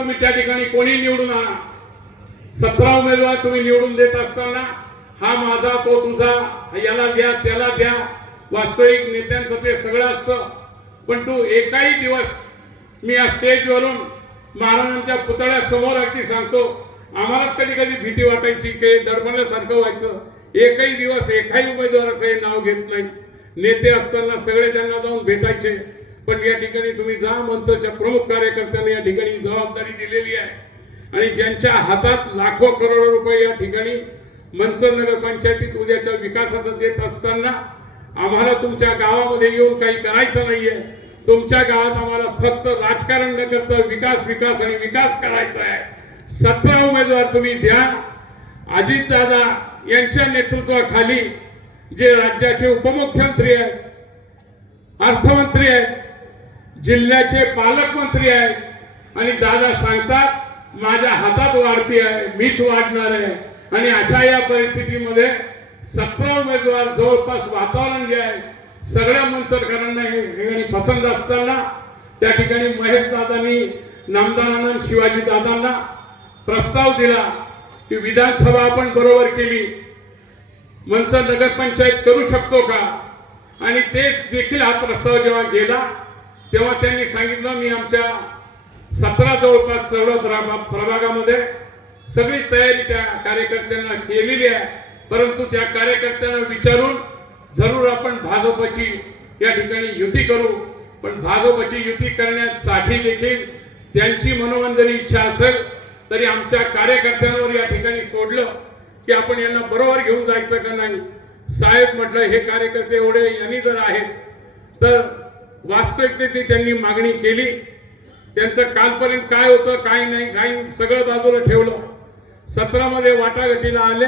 तुम्ही त्या ठिकाणी कोणी निवडून आणा. सतरा उमेदवार तुम्ही निवडून देत असताना हा माझा तो तुझा याला द्या त्याला द्या. वास्तविक नेत्यांचं ते सगळं असतं. पण तू एकाही दिवस मी या स्टेजवरून महाराजांच्या पुतळ्यासमोर अगदी सांगतो आम्हालाच कधी कधी भीती वाटायची की दडपण्यासारखं व्हायचं. एकही दिवस एकाही उमेदवाराचं हे नाव घेत नाही नेते असताना सगळे त्यांना जाऊन भेटायचे. पण या ठिकाणी तुम्ही जा मंचच्या प्रमुख कार्यकर्त्यांनी या ठिकाणी जबाबदारी दिलेली आहे. आणि ज्यांच्या हातात लाखो करोडो रुपये या ठिकाणी मंच नगरपंचायतीत उद्याच्या विकासाचं देत असताना आम्हाला तुमच्या गावामध्ये येऊन काही करायचं नाहीये. तुमच्या गावात आम्हाला फक्त राजकारण न करता विकास विकास आणि विकास करायचा आहे. सतरा उमेदवार तुम्ही द्या. अजितदादा यांच्या नेतृत्वाखाली जे राज्याचे उपमुख्यमंत्री आहेत अर्थमंत्री आहेत जिल्ह्याचे पालकमंत्री आहेत आणि दादा सांगतात माझ्या हातात वाढती आहे मीच वाढणार आहे. आणि अशा या परिस्थितीमध्ये सतरा उमेदवार जवळपास वातावरण जे आहे सगळ्या मंचरकरांना हे ठिकाणी पसंत असताना त्या ठिकाणी महेश दादांनी नामदारांना शिवाजी दादांना प्रस्ताव दिला की विधानसभा आपण बरोबर केली. मंच नगरपंचायत करू शकतो का? आणि तेच देखील हा प्रस्ताव जेव्हा गेला तेव्हा त्यांनी सांगितलं मी आमच्या सतरा जवळपास सर्व प्रभा- प्रभागामध्ये सगळी तयारी त्या कार्यकर्त्यांना केलेली आहे. परंतु त्या कार्यकर्त्यांना विचारून जरूर आपण भाजपची या ठिकाणी युती करू. पण भाजपची युती करण्यासाठी देखील त्यांची मनोमन जरी इच्छा असेल तरी आमच्या कार्यकर्त्यांवर या ठिकाणी सोडलं की आपण यांना बरोबर घेऊन जायचं का नाही? साहेब म्हटलं हे कार्यकर्ते एवढे यांनी जर आहेत तर वास्तविकतेची त्यांनी मागणी केली. त्यांचं कालपर्यंत काय होतं काय नाही काही सगळं बाजूला ठेवलं. सत्रामध्ये वाटाघाटीला आले.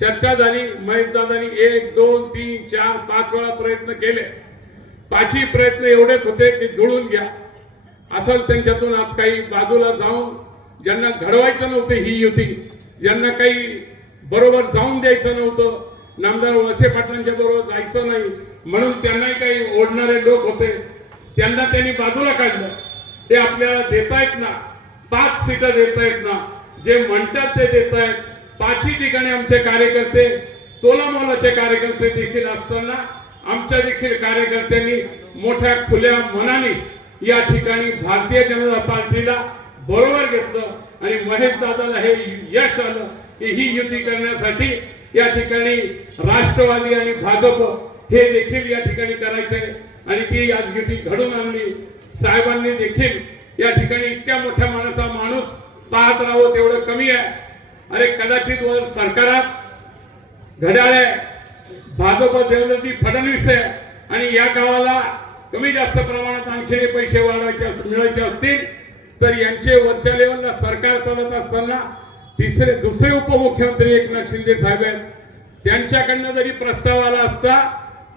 चर्चा झाली. महेशदादांनी एक दोन तीन चार पाच वेळा प्रयत्न केले. पाचही प्रयत्न एवढेच होते की जुळून घ्या. असं त्यांच्यातून आज काही बाजूला जाऊन ज्यांना घडवायचं नव्हतं ही युती ज्यांना काही बरोबर जाऊन द्यायचं नव्हतं नामदार वळसे पाटलांच्या बरोबर जायचं नाही. म्हणून त्यांनाही काही ओढणारे लोक होते. त्यांना त्यांनी बाजूला काढलं. ते आपल्याला देतायत ना. पाच सीट देतायत ना. जे म्हणतात ते देतायत. पाचही ठिकाणी आमचे कार्यकर्ते तोलामोलाचे कार्यकर्ते देखील असताना आमच्या देखील कार्यकर्त्यांनी मोठ्या खुल्या मनाने या ठिकाणी भारतीय जनता पार्टीला बरोबर घेतलं आणि महेश दादाला हे यश आलं. की ही युती करण्यासाठी या ठिकाणी राष्ट्रवादी आणि भाजप हे देखील या ठिकाणी करायचंय आणि ती आज युती घडून आणली. साहेबांनी देखील या ठिकाणी इतक्या मोठ्या मानाचा माणूस पाहत राहावं तेवढं कमी आहे. अरे कदाचित वर सरकारात घड्याळ आहे. भाजप देवजी फडणवीस आहे. आणि या गावाला कमी जास्त प्रमाणात आणखीने पैसे वाढवायचे अस- मिळायचे असतील तर यांचे वरच्या लेवलला सरकार चालत असताना तिसरे दुसरे उपमुख्यमंत्री एकनाथ शिंदे साहेब आहेत. त्यांच्याकडनं जरी प्रस्ताव आला असता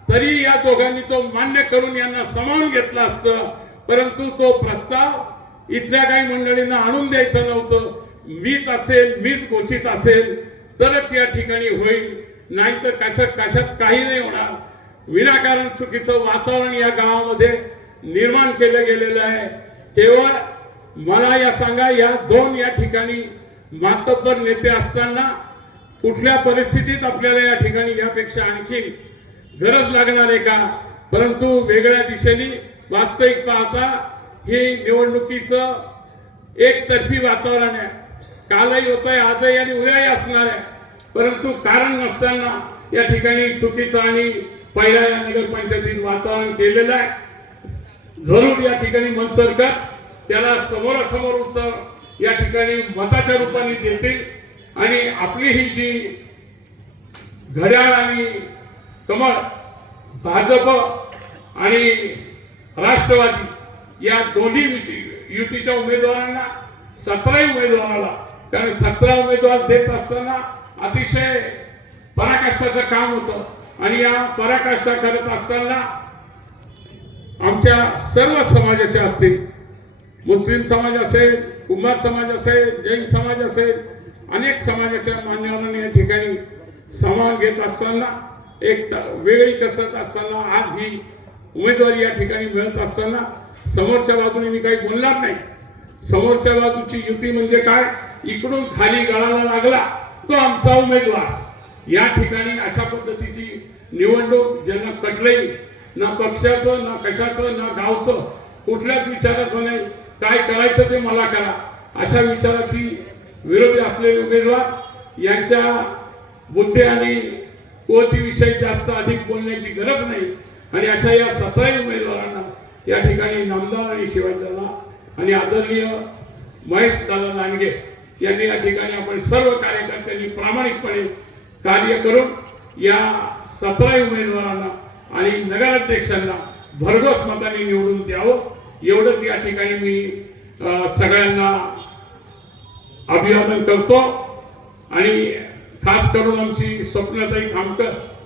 तरी या दोघांनी तो मान्य करून यांना समावून घेतला असतं. परंतु तो प्रस्ताव इथल्या काही मंडळींना आणून द्यायचं नव्हतं. मीच असेल मीच घोषित असेल तरच या ठिकाणी होईल. नाही तर कशात कशात काही नाही होणार. विनाकारण चुकीचं वातावरण या गावामध्ये निर्माण केलं गेलेलं आहे. केवळ मला या सांगा या दोन या ठिकाणी मातब्बर नेते असताना कुठल्या परिस्थितीत आपल्याला या ठिकाणी यापेक्षा आणखीन गरज लागणार आहे का? परंतु वेगळ्या दिशेने वास्तविक पाहता हे निवडणुकीचं एकतर्फी वातावरण आहे. कालही होत आहे आजही आणि उद्याही असणार आहे. परंतु कारण नसताना या ठिकाणी चुकीचं आणि पहिल्या या नगरपंचायतीत वातावरण केलेलं आहे. जरूर या ठिकाणी मनसरकर त्याला समोरासमोर उत्तर या ठिकाणी मताच्या रूपाने देतील. आणि आपली ही जी घड्याळ आणि कमळ भाजप आणि राष्ट्रवादी या दोन्ही युतीच्या उमेदवारांना सतराही उमेदवाराला कारण सतरा उमेदवार देत असताना अतिशय पराकाष्ठाचं काम होतं. आणि या पराकाष्ठा करत असताना आमच्या सर्व समाजाच्या असतील मुस्लिम समाज असेल कुंभार समाज असेल जैन समाज असेल अनेक समाजाच्या मान्यवरांनी या ठिकाणी सामावून घेत असताना एक वेगळी कसरत असताना आज ही उमेदवारी या ठिकाणी मिळत असताना समोरच्या बाजूने मी काही बोलणार नाही. समोरच्या बाजूची युती म्हणजे काय? इकडून खाली गळाला लागला तो आमचा उमेदवार. या ठिकाणी अशा पद्धतीची निवडणूक ज्यांना कटलंही ना पक्षाचं ना कशाचं ना गावचं कुठल्याच विचाराचं नाही. काय करायचं ते मला करा. अशा विचाराची विरोधी असलेले उमेदवार यांच्या बुद्धी आणि कुवतीविषयी जास्त अधिक बोलण्याची गरज नाही. आणि अशा या सतराही उमेदवारांना या ठिकाणी नामदार आणि शिवाजीदादा आणि आदरणीय महेश दादा लांडगे यांनी या ठिकाणी आपण सर्व कार्यकर्त्यांनी प्रामाणिकपणे कार्य करून या सतराही उमेदवारांना आणि नगराध्यक्षांना भरघोस मताने निवडून द्यावं. एवढंच या ठिकाणी मी सगळ्यांना अभिवादन करतो. आणि खास करून आमची स्वप्नताई खामकर